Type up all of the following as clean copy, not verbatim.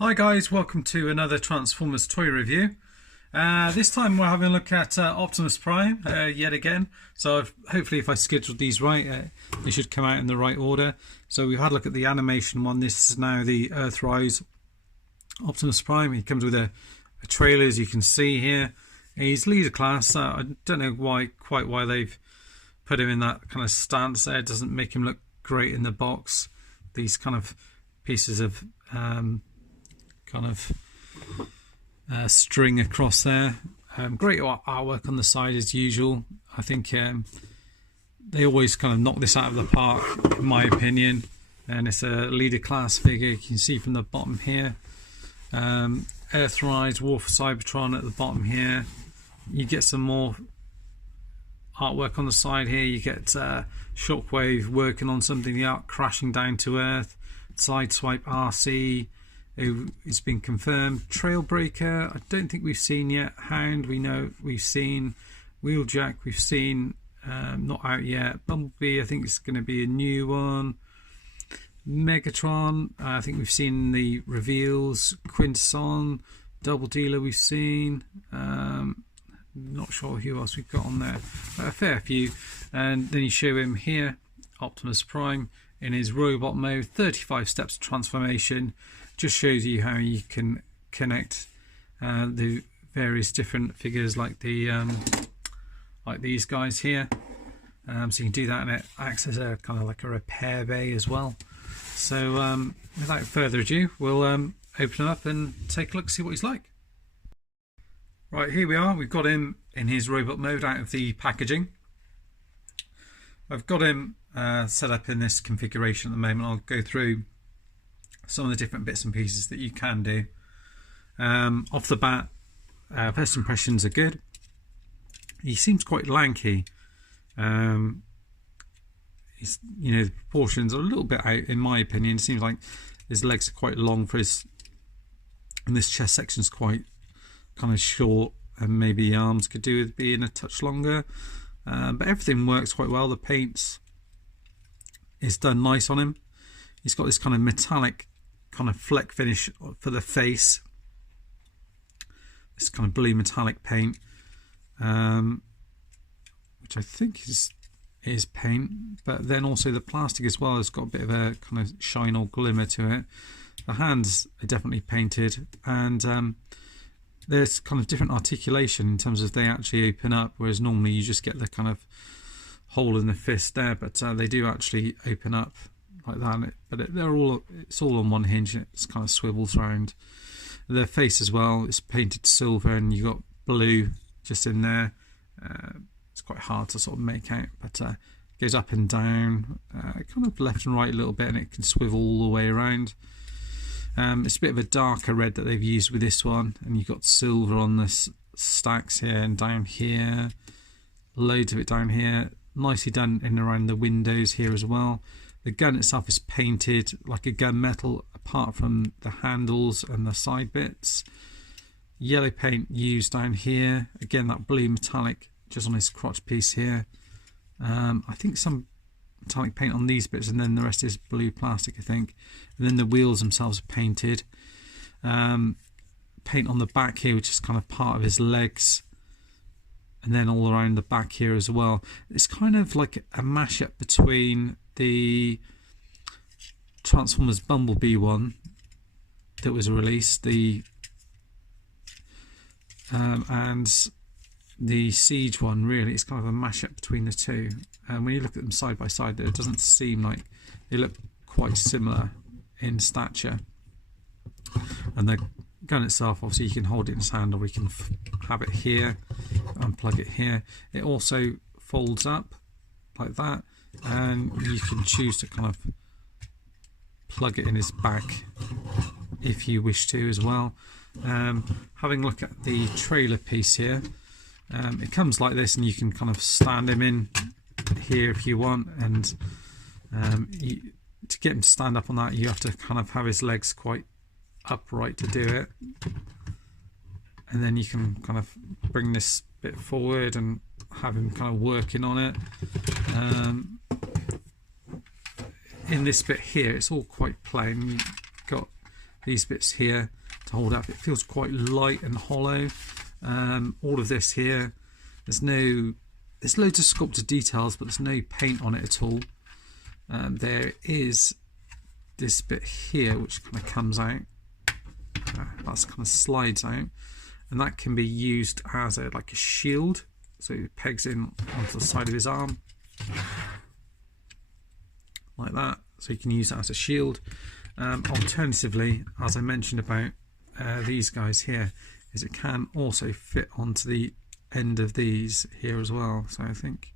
Hi guys, welcome to another Transformers toy review. This time we're having a look at Optimus Prime yet again. So hopefully if I scheduled these right, they should come out in the right order. So we've had a look at the animation one. This is now the Earthrise Optimus Prime. He comes with a trailer, as you can see here. He's leader class. I don't know quite why they've put him in that kind of stance there. It doesn't make him look great in the box. These kind of pieces of string across there. Great artwork on the side as usual. I think they always kind of knock this out of the park, in my opinion. And it's a leader class figure. You can see from the bottom here. Earthrise, War for Cybertron at the bottom here. You get some more artwork on the side here. You get Shockwave working on something, the Ark crashing down to Earth. Sideswipe RC, it's been confirmed. Trailbreaker, I don't think we've seen yet. Hound, we know we've seen. Wheeljack, we've seen. Not out yet. Bumblebee, I think it's going to be a new one. Megatron, I think we've seen the reveals. Quintesson, Double Dealer, we've seen. Not sure who else we've got on there. A fair few. And then you show him here, Optimus Prime, in his robot mode. 35 steps of transformation. Just shows you how you can connect the various different figures like the like these guys here. So you can do that, and it acts as a kind of like a repair bay as well. So without further ado, we'll open him up and take a look, see what he's like. Right, here we are. We've got him in his robot mode out of the packaging. I've got him set up in this configuration at the moment. I'll go through some of the different bits and pieces that you can do. Off the bat, first impressions are good. He seems quite lanky. He's, the proportions are a little bit out, in my opinion. It seems like his legs are quite long for his, and this chest section is quite kind of short, and maybe arms could do with being a touch longer. But everything works quite well. The paint is done nice on him. He's got this kind of metallic kind of fleck finish for the face. This kind of blue metallic paint, which I think is paint, but then also the plastic as well has got a bit of a kind of shine or glimmer to it. The hands are definitely painted, and there's kind of different articulation in terms of they actually open up, whereas normally you just get the kind of hole in the fist there, but they do actually open up like that. It's all on one hinge, and it's kind of swivels around. The face as well is painted silver, and you got blue just in there. It's quite hard to sort of make out, but it goes up and down, kind of left and right a little bit, and it can swivel all the way around. It's a bit of a darker red that they've used with this one, and you've got silver on the stacks here and down here, loads of it down here. Nicely done in and around the windows here as well. The gun itself is painted like a gunmetal, apart from the handles and the side bits. Yellow paint used down here. Again, that blue metallic just on his crotch piece here. I think some metallic paint on these bits, and then the rest is blue plastic, I think. And then the wheels themselves are painted. Paint on the back here, which is kind of part of his legs, and then all around the back here as well. It's kind of like a mashup between the Transformers Bumblebee one that was released, and the Siege one. Really, it's kind of a mashup between the two. And when you look at them side by side, it doesn't seem like they look quite similar in stature. And the gun itself, obviously you can hold it in his hand, or we can have it here, unplug it here. It also folds up like that, and you can choose to kind of plug it in his back if you wish to as well. Having a look at the trailer piece here, it comes like this, and you can kind of stand him in here if you want, and to get him to stand up on that, you have to kind of have his legs quite upright to do it, and then you can kind of bring this bit forward and have him kind of working on it. In this bit here, it's all quite plain. You've got these bits here to hold up. It feels quite light and hollow. All of this here, there's loads of sculpted details, but there's no paint on it at all. There is this bit here which kind of comes out. That's kind of slides out, and that can be used as like a shield. So it pegs in onto the side of his arm like that, so you can use that as a shield. Alternatively, as I mentioned about these guys here, is it can also fit onto the end of these here as well. So I think,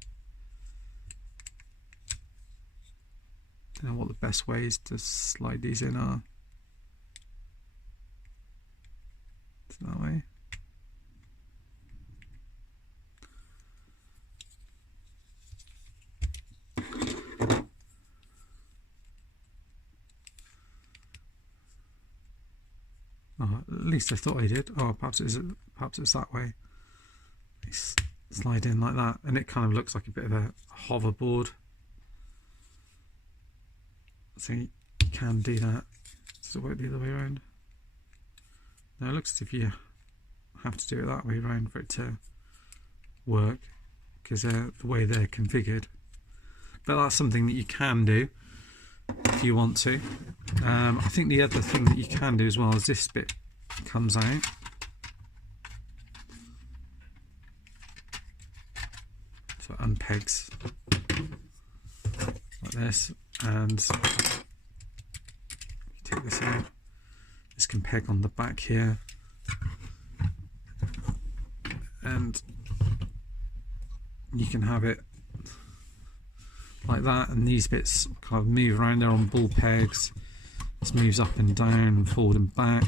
I don't know what the best ways to slide these in are. That way. Oh, at least I thought I did. Oh, perhaps it's that way. Slide in like that, and it kind of looks like a bit of a hoverboard. So you can do that. Does it work the other way around? No, it looks as if you have to do it that way around for it to work, because the way they're configured. But that's something that you can do if you want to. I think the other thing that you can do as well is this bit comes out. So it unpegs like this, and take this out. This can peg on the back here, and you can have it like that, and these bits kind of move around. They're on ball pegs. This moves up and down and forward and back.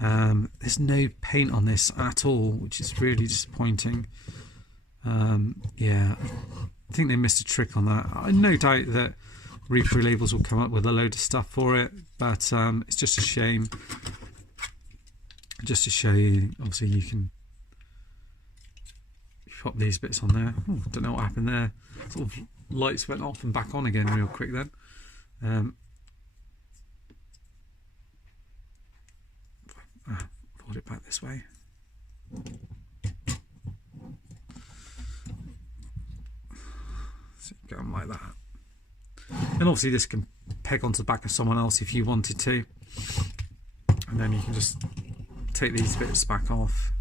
There's no paint on this at all, which is really disappointing. Yeah, I think they missed a trick on that. I no doubt that Replay Labels will come up with a load of stuff for it, but it's just a shame. Just to show you, obviously you can pop these bits on there. Oh, don't know what happened there. Sort of lights went off and back on again real quick then. Fold it back this way. So go on like that. And obviously this can peg onto the back of someone else if you wanted to. And then you can just take these bits back off,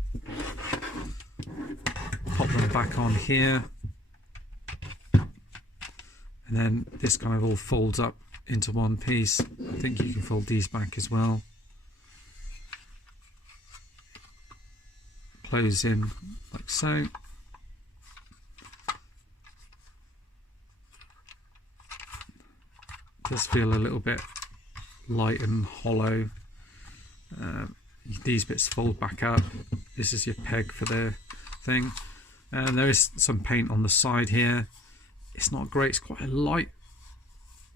pop them back on here, and then this kind of all folds up into one piece. I think you can fold these back as well. Close in like so. Does feel a little bit light and hollow. These bits fold back up. This is your peg for the thing, and there is some paint on the side here. It's not great. It's quite a light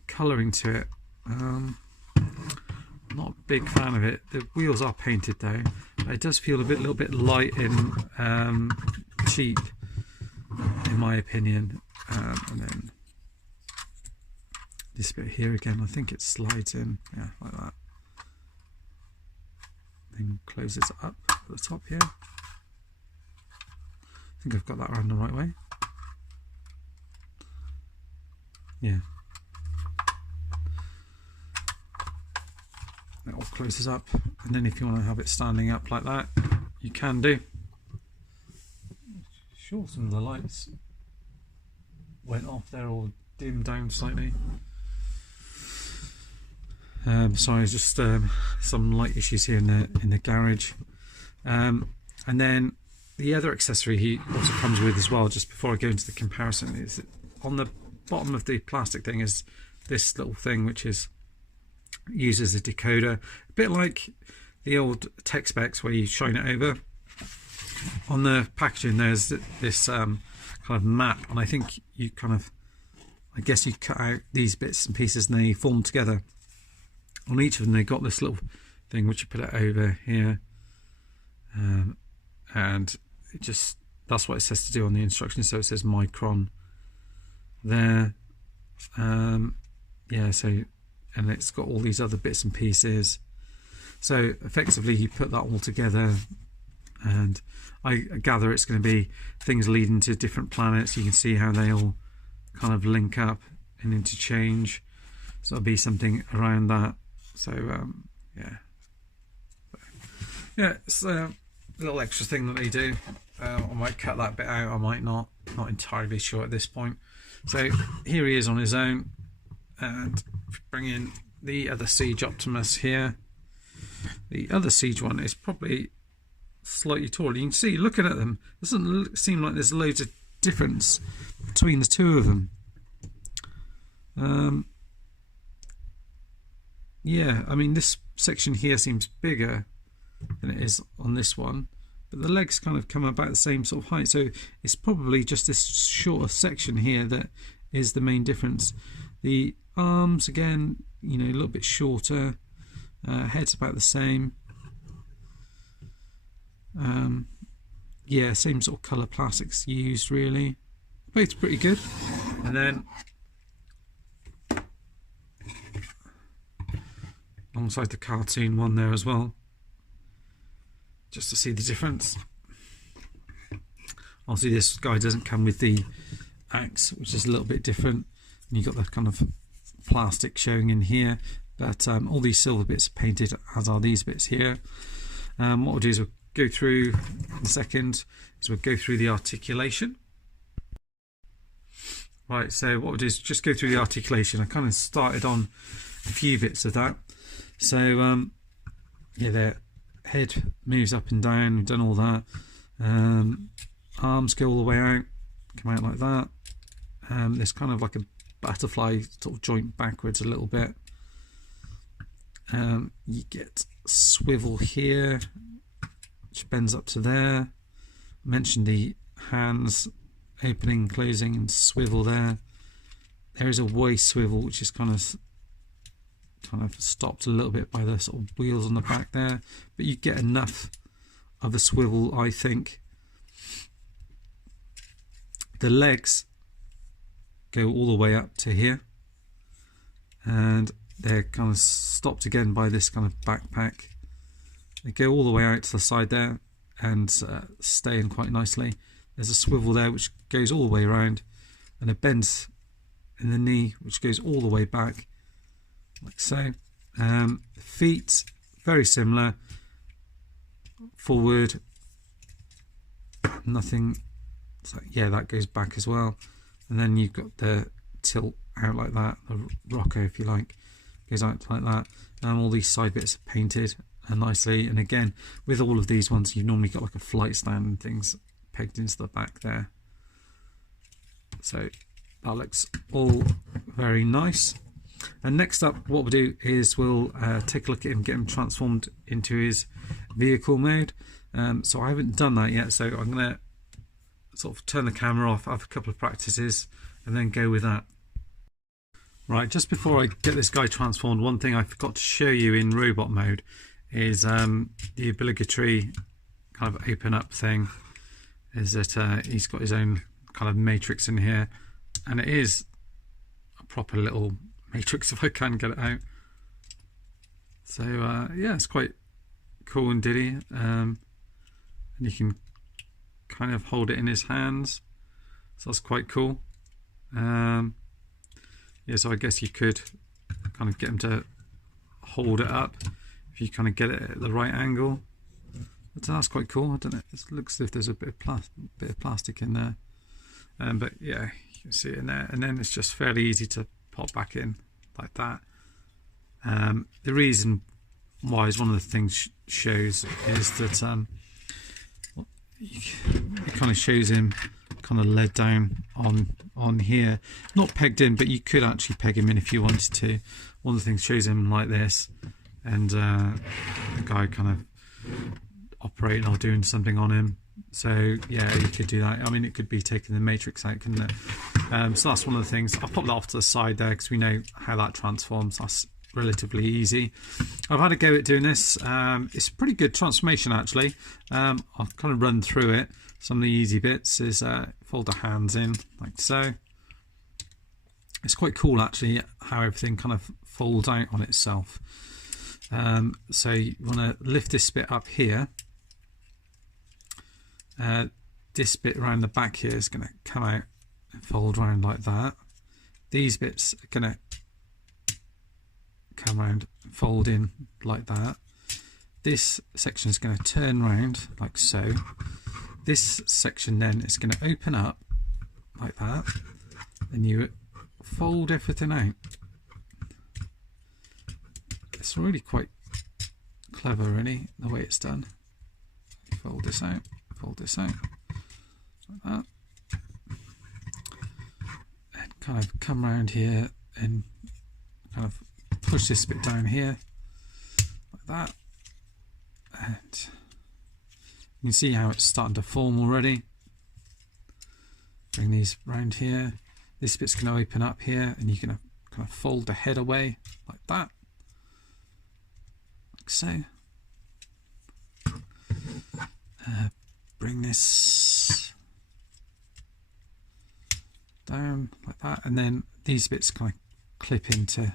colouring to it. I'm not a big fan of it. The wheels are painted though. It does feel a little bit light and cheap, in my opinion. And then this bit here again, I think it slides in, yeah, like that. Then closes up at the top here. I think I've got that around the right way. Yeah. It all closes up, and then if you want to have it standing up like that, you can do. Sure, some of the lights went off there or dimmed down slightly. Sorry, just some light issues here in the garage. And then the other accessory he also comes with as well, just before I go into the comparison, is on the bottom of the plastic thing is this little thing which is uses a decoder, a bit like the old tech specs where you shine it over. On the packaging there's this kind of map, and I think you kind of, I guess you cut out these bits and pieces and they form together. On each of them they got this little thing which you put it over here, and it just, that's what it says to do on the instructions. So it says micron there. Yeah, so and it's got all these other bits and pieces. So effectively you put that all together, and I gather it's going to be things leading to different planets. You can see how they all kind of link up and interchange, so it'll be something around that. So yeah, it's a little extra thing that they do. I might cut that bit out, I might not entirely sure at this point. So here he is on his own, and if we bring in the other Siege Optimus here, the other Siege one is probably slightly taller. You can see, looking at them, it doesn't seem like there's loads of difference between the two of them. Yeah, I mean, this section here seems bigger than it is on this one, but the legs kind of come about the same sort of height, so it's probably just this shorter section here that is the main difference. The arms, again, you know, a little bit shorter. Head's about the same. Yeah, same sort of colour plastics used, really. Both pretty good. And then alongside the cartoon one there as well, just to see the difference. Obviously this guy doesn't come with the axe, which is a little bit different, and you've got the kind of plastic showing in here, but all these silver bits are painted, as are these bits here. What we'll do is we'll go through in a second, is we'll go through the articulation. Right, so what we'll do is just go through the articulation. I kind of started on a few bits of that. So yeah, their head moves up and down, we've done all that. Arms go all the way out, come out like that. There's kind of like a butterfly sort of joint backwards a little bit. You get swivel here, which bends up to there. I mentioned the hands opening, closing, and swivel there. There is a waist swivel, which is kind of stopped a little bit by the sort of wheels on the back there, but you get enough of a swivel, I think. The legs go all the way up to here, and they're kind of stopped again by this kind of backpack. They go all the way out to the side there and stay in quite nicely. There's a swivel there which goes all the way around, and a bend in the knee which goes all the way back, like so. Feet, very similar. Forward, nothing. So yeah, that goes back as well. And then you've got the tilt out like that, the rocker, if you like, goes out like that. And all these side bits are painted nicely. And again, with all of these ones, you've normally got like a flight stand and things pegged into the back there. So that looks all very nice. And next up, what we'll do is we'll take a look at him, get him transformed into his vehicle mode. So I haven't done that yet, so I'm going to sort of turn the camera off, have a couple of practices, and then go with that. Right, just before I get this guy transformed, one thing I forgot to show you in robot mode is the obligatory kind of open up thing, is that he's got his own kind of matrix in here, and it is a proper little matrix if I can get it out. So yeah, it's quite cool and diddy, and you can kind of hold it in his hands, so that's quite cool. Yeah, so I guess you could kind of get him to hold it up if you kind of get it at the right angle. But that's quite cool. I don't know, it looks as if there's a bit of plastic in there, but yeah, you can see it in there, and then it's just fairly easy to pop back in like that. The reason why is one of the things shows is that it kind of shows him kind of led down on here, not pegged in, but you could actually peg him in if you wanted to. One of the things shows him like this, and the guy kind of operating or doing something on him. So yeah, you could do that. I mean, it could be taking the matrix out, couldn't it? So that's one of the things. I'll pop that off to the side there because we know how that transforms. That's relatively easy. I've had a go at doing this. It's a pretty good transformation actually. I'll kind of run through it. Some of the easy bits is fold the hands in like so. It's quite cool actually how everything kind of folds out on itself. So you want to lift this bit up here. This bit around the back here is going to come out and fold around like that. These bits are going to come around and fold in like that. This section is going to turn round like so. This section then is going to open up like that, and you fold everything out. It's really quite clever, really, the way it's done. Fold this out, like that, and kind of come around here and kind of push this bit down here like that, and you can see how it's starting to form already. Bring these round here. This bit's going to open up here, and you're going to kind of fold the head away like that, like so. Bring this down like that, and then these bits kind of clip into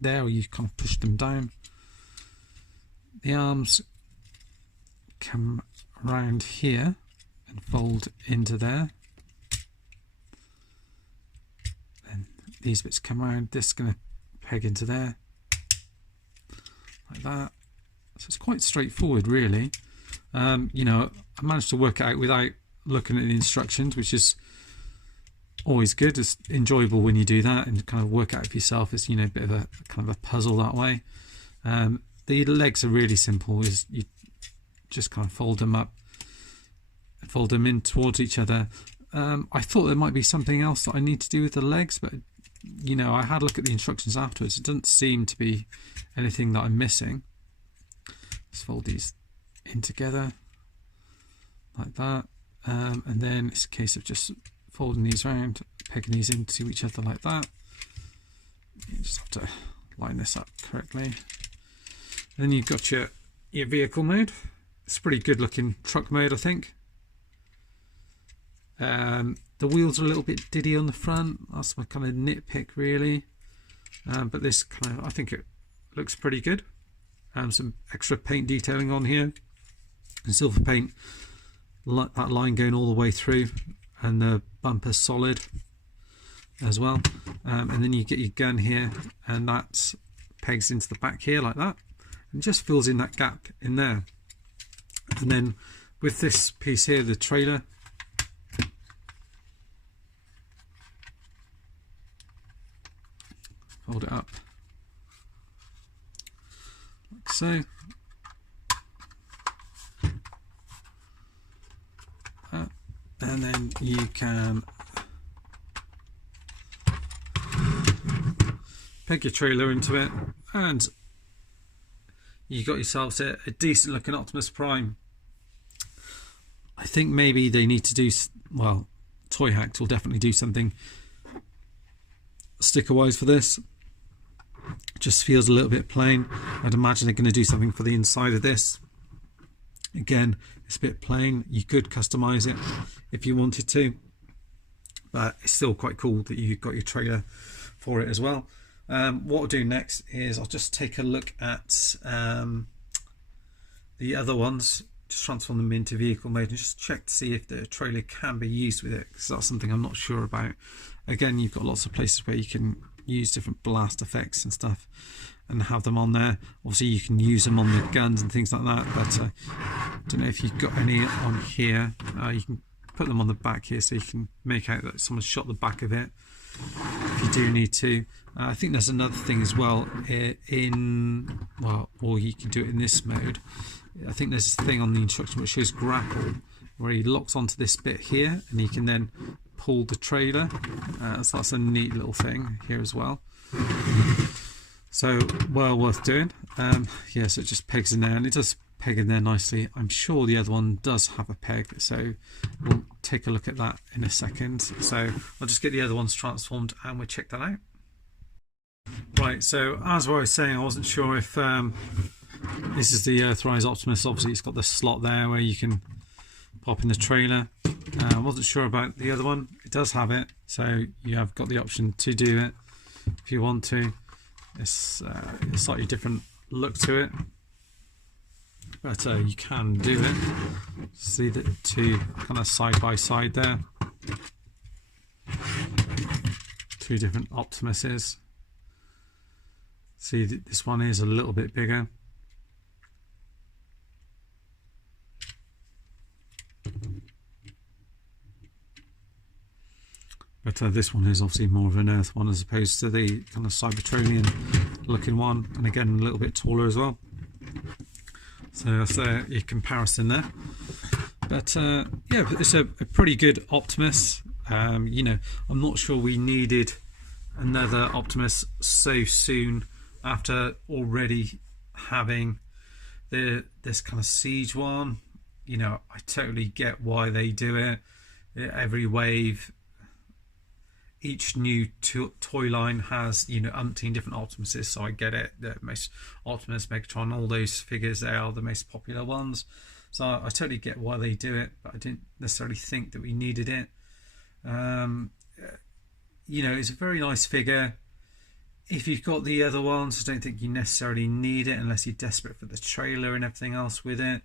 there, or you kind of push them down. The arms come around here and fold into there, and these bits come around. This is going to peg into there like that. So it's quite straightforward, really. You know, I managed to work it out without looking at the instructions, which is always good. It's enjoyable when you do that and kind of work out for yourself. It's, you know, a bit of a kind of a puzzle that way. The legs are really simple. Is you just kind of fold them up and fold them in towards each other. I thought there might be something else that I need to do with the legs, but you know, I had a look at the instructions afterwards. It doesn't seem to be anything that I'm missing. Let's fold these in together like that, and then it's a case of just folding these around, pegging these into each other like that. You just have to line this up correctly. Then you've got your vehicle mode. It's a pretty good looking truck mode, I think. The wheels are a little bit diddy on the front. That's my kind of nitpick, really. But this kind of, I think it looks pretty good. Some extra paint detailing on here. And silver paint, that line going all the way through, and the bumper's solid as well. And then you get your gun here, and that pegs into the back here like that, and just fills in that gap in there. And then with this piece here, the trailer, fold it up like so. And then you can peg your trailer into it, and you got yourselves a decent looking Optimus Prime. I think maybe they need to do, well, Toy Hacks will definitely do something sticker wise for this. It just feels a little bit plain. I'd imagine they're going to do something for the inside of this. Again, it's a bit plain. You could customize it if you wanted to, but it's still quite cool that you've got your trailer for it as well. What I'll do next is I'll just take a look at the other ones, just transform them into vehicle mode and just check to see if the trailer can be used with it, because that's something I'm not sure about. Again, you've got lots of places where you can use different blast effects and stuff and have them on there. Obviously you can use them on the guns and things like that, but I don't know if you've got any on here. You can put them on the back here so you can make out that someone shot the back of it if you do need to. I think there's another thing as well or you can do it in this mode. I think there's a thing on the instruction which shows grapple, where he locks onto this bit here and he can then pull the trailer. So that's a neat little thing here as well. So well worth doing. Yeah, so it just pegs in there, and it does peg in there nicely. I'm sure the other one does have a peg, so we'll take a look at that in a second. So I'll just get the other ones transformed and we'll check that out. Right, so as I was saying, I wasn't sure if this is the Earthrise Optimus. Obviously it's got the slot there where you can pop in the trailer. I wasn't sure about the other one. It does have it, so you have got the option to do it if you want to. It's a slightly different look to it, but you can do it. See the two kind of side by side there. Two different Optimuses. See, this one is a little bit bigger. But this one is obviously more of an Earth one as opposed to the kind of Cybertronian looking one, and again a little bit taller as well. So that's your comparison there. But yeah, it's a pretty good Optimus. You know, I'm not sure we needed another Optimus so soon after already having this kind of siege one. You know, I totally get why they do it. Every wave, each new toy line has, you know, umpteen different Optimuses, so I get it. The most Optimus, Megatron, all those figures, they are the most popular ones. So I totally get why they do it, but I didn't necessarily think that we needed it. You know, it's a very nice figure. If you've got the other ones, I don't think you necessarily need it unless you're desperate for the trailer and everything else with it.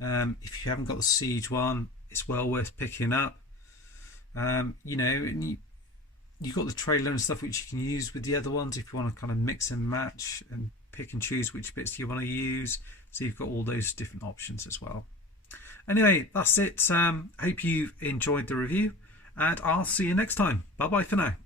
If you haven't got the Siege one, it's well worth picking up. You know, and you've got the trailer and stuff which you can use with the other ones if you want to kind of mix and match and pick and choose which bits you want to use. So you've got all those different options as well. Anyway, that's it. Hope you enjoyed the review, and I'll see you next time. Bye bye for now.